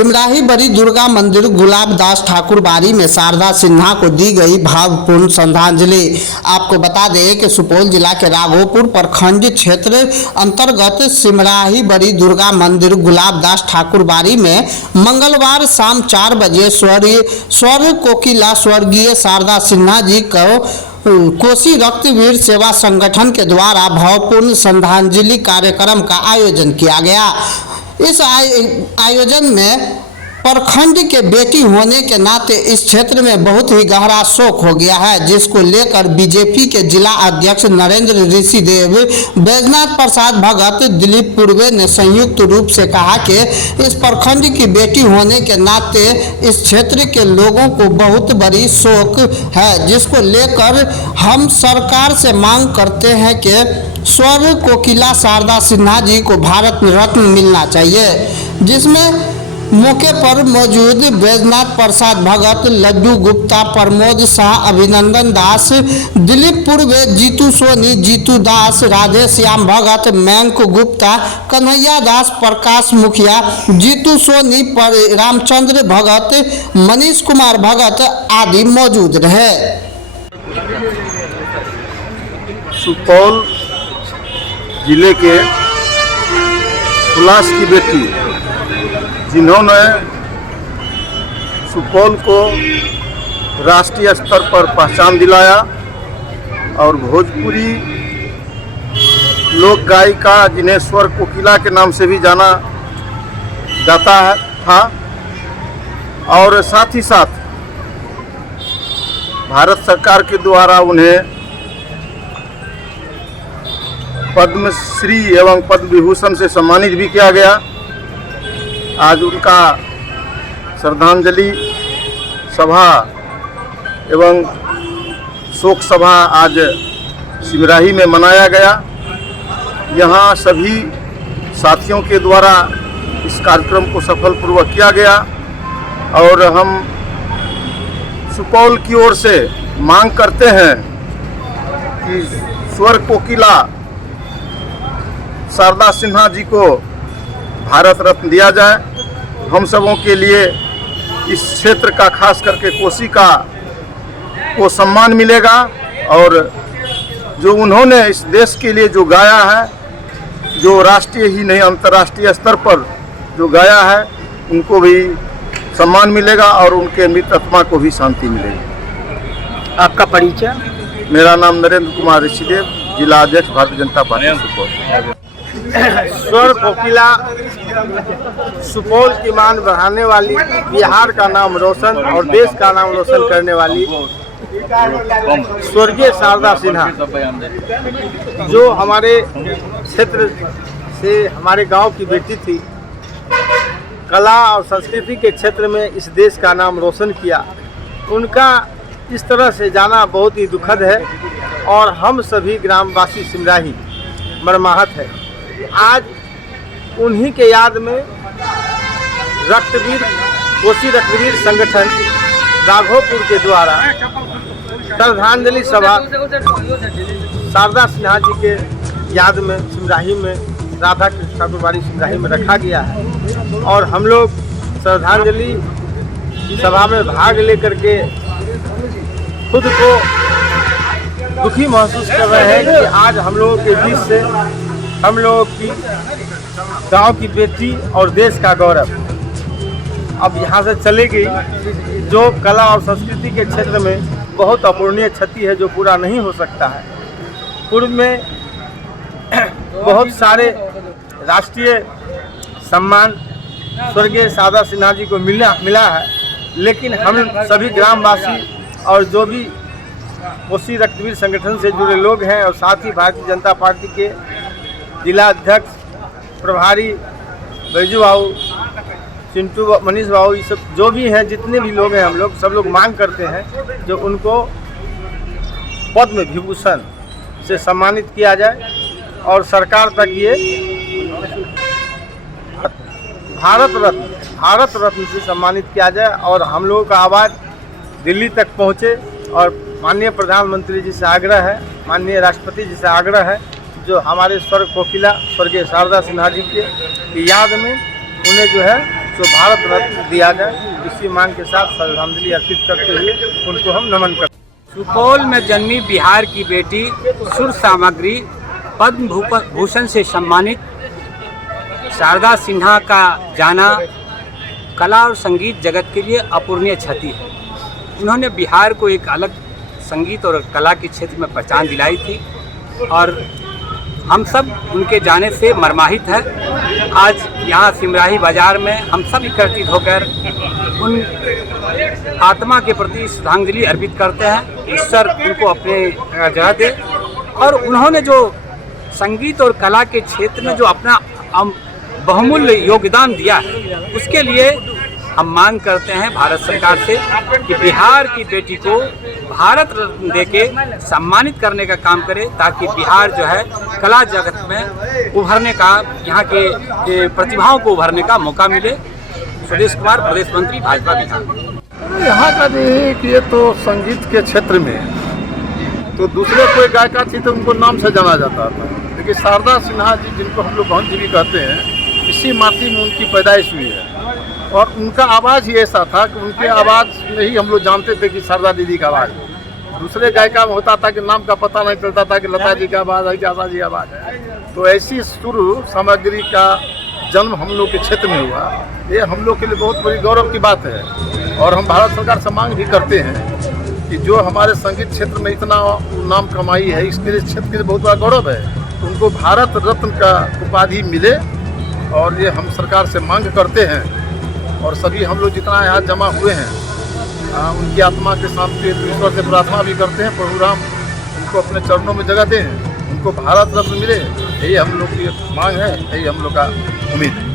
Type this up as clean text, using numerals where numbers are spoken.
सिमराही बड़ी दुर्गा मंदिर गुलाबदास ठाकुर बाड़ी में शारदा सिन्हा को दी गई भावपूर्ण श्रद्धांजलि। आपको बता दें कि सुपौल जिला के राघोपुर प्रखंड क्षेत्र अंतर्गत सिमराही बड़ी दुर्गा मंदिर गुलाबदास ठाकुर बाड़ी में मंगलवार शाम 4 बजे स्वर कोकिला स्वर्गीय शारदा सिन्हा जी को कोसी रक्तवीर सेवा संगठन के द्वारा भावपूर्ण श्रद्धांजलि कार्यक्रम का आयोजन किया गया। इस आयोजन में प्रखंड के बेटी होने के नाते इस क्षेत्र में बहुत ही गहरा शोक हो गया है, जिसको लेकर बीजेपी के जिला अध्यक्ष नरेंद्र ऋषिदेव, बैजनाथ प्रसाद भगत, दिलीप पूर्वे ने संयुक्त रूप से कहा कि इस प्रखंड की बेटी होने के नाते इस क्षेत्र के लोगों को बहुत बड़ी शोक है, जिसको लेकर हम सरकार से मांग करते हैं कि स्वर कोकिला शारदा सिन्हा जी को भारत रत्न मिलना चाहिए। जिसमें मौके पर मौजूद बैजनाथ प्रसाद भगत, लड्डू गुप्ता, प्रमोद शाह, अभिनंदन दास, दिलीप पूर्वे, जीतू सोनी, जीतू दास, राधे श्याम भगत, मयंक गुप्ता, कन्हैया दास, प्रकाश मुखिया, जीतू सोनी, रामचंद्र भगत, मनीष कुमार भगत आदि मौजूद रहे। सुपौल जिले के हुलास की बेटी जिन्होंने सुपौल को राष्ट्रीय स्तर पर पहचान दिलाया और भोजपुरी लोक गायिका जिन्हें स्वर कोकिला के नाम से भी जाना जाता था, और साथ ही साथ भारत सरकार के द्वारा उन्हें पद्मश्री एवं पद्म विभूषण से सम्मानित भी किया गया। आज उनका श्रद्धांजलि सभा एवं शोक सभा आज सिमराही में मनाया गया। यहाँ सभी साथियों के द्वारा इस कार्यक्रम को सफलपूर्वक किया गया और हम सुपौल की ओर से मांग करते हैं कि स्वर कोकिला शारदा सिन्हा जी को भारत रत्न दिया जाए। हम सबों के लिए इस क्षेत्र का खास करके कोसी का को सम्मान मिलेगा और जो उन्होंने इस देश के लिए जो गाया है, जो राष्ट्रीय ही नहीं अंतर्राष्ट्रीय स्तर पर जो गाया है, उनको भी सम्मान मिलेगा और उनके मृत आत्मा को भी शांति मिलेगी। आपका परिचय? मेरा नाम नरेंद्र कुमार ऋषिदेव, जिला अध्यक्ष भारतीय जनता पार्टी सुपौल। स्वर कोकिला सुपौल की मान बढ़ाने वाली, बिहार का नाम रोशन और देश का नाम रोशन करने वाली स्वर्गीय शारदा सिन्हा, जो हमारे क्षेत्र से हमारे गांव की बेटी थी, कला और संस्कृति के क्षेत्र में इस देश का नाम रोशन किया। उनका इस तरह से जाना बहुत ही दुखद है और हम सभी ग्रामवासी सिमराही मर्माहत है। आज उन्हीं के याद में कोसी रक्तवीर संगठन राघोपुर के द्वारा श्रद्धांजलि सभा शारदा सिन्हा जी के याद में सिमराही में राधा कृष्ण ठाकुर बाड़ी सिमराही में रखा गया है और हम लोग श्रद्धांजलि सभा में भाग लेकर के खुद को दुखी महसूस कर रहे हैं कि आज हम लोगों के बीच से हम लोगों की गांव की बेटी और देश का गौरव अब यहाँ से चली गई, जो कला और संस्कृति के क्षेत्र में बहुत अपूरणीय क्षति है, जो पूरा नहीं हो सकता है। पूर्व में बहुत सारे राष्ट्रीय सम्मान स्वर्गीय शारदा सिन्हा जी को मिला है, लेकिन हम सभी ग्रामवासी और जो भी कोसी रक्तवीर संगठन से जुड़े लोग हैं और साथ ही भारतीय जनता पार्टी के जिला अध्यक्ष प्रभारी बैजू बाबू, चिंटू, मनीष बाबू, ये सब जो भी हैं, जितने भी लोग हैं, हम लोग सब लोग मांग करते हैं जो उनको पद्म विभूषण से सम्मानित किया जाए और सरकार तक ये भारत रत्न से सम्मानित किया जाए और हम लोगों का आवाज़ दिल्ली तक पहुँचे। और माननीय प्रधानमंत्री जी से आग्रह है, माननीय राष्ट्रपति जी से आग्रह है, जो हमारे स्वर कोकिला स्वर्गीय शारदा सिन्हा जी के याद में उन्हें जो है तो भारत रत्न दिया जाए। इसी मांग के साथ श्रद्धांजलि अर्पित करते हुए उनको हम नमन करते हैं। सुपौल में जन्मी बिहार की बेटी सुर सामग्री पद्म भूषण से सम्मानित शारदा सिन्हा का जाना कला और संगीत जगत के लिए अपूरणीय क्षति है। उन्होंने बिहार को एक अलग संगीत और कला के क्षेत्र में पहचान दिलाई थी और हम सब उनके जाने से मर्माहित है। आज यहाँ सिमराही बाजार में हम सब एकत्रित होकर उन आत्मा के प्रति श्रद्धांजलि अर्पित करते हैं। ईश्वर उनको अपने जगह दे। और उन्होंने जो संगीत और कला के क्षेत्र में जो अपना बहुमूल्य योगदान दिया है, उसके लिए हम मांग करते हैं भारत सरकार से कि बिहार की बेटी को भारत रत्न देके सम्मानित करने का काम करे, ताकि बिहार जो है कला जगत में उभरने का, यहाँ के प्रतिभाओं को उभरने का मौका मिले। सुरेश कुमार, प्रदेश मंत्री, भाजपा बिहार। यहाँ का नहीं कि ये तो संगीत के क्षेत्र में तो दूसरे कोई गायिका थी तो उनको नाम से जाना जाता था, लेकिन शारदा सिन्हा जी जिनको हम लोग बहन जी भी कहते हैं, इसी माटी में उनकी पैदाइश हुई है और उनका आवाज़ ही ऐसा था कि उनके आवाज़ में ही हम लोग जानते थे कि शारदा दीदी का आवाज़ है। दूसरे गायिका में होता था कि नाम का पता नहीं चलता था कि लता जी का आवाज़ है कि आशा जी की आवाज़ है। तो ऐसी सुर सामग्री का जन्म हम लोग के क्षेत्र में हुआ, ये हम लोग के लिए बहुत बड़ी गौरव की बात है। और हम भारत सरकार से मांग भी करते हैं कि जो हमारे संगीत क्षेत्र में इतना नाम कमाई है, इसके लिए क्षेत्र के लिए बहुत बड़ा गौरव है, उनको भारत रत्न का उपाधि मिले। और ये हम सरकार से मांग करते हैं और सभी हम लोग जितना यहाँ जमा हुए हैं उनकी आत्मा के सामने ईश्वर से प्रार्थना भी करते हैं, प्रभु राम उनको अपने चरणों में जगह दें, उनको भारत रत्न मिले। यही हम लोग की मांग है, यही हम लोग का उम्मीद है।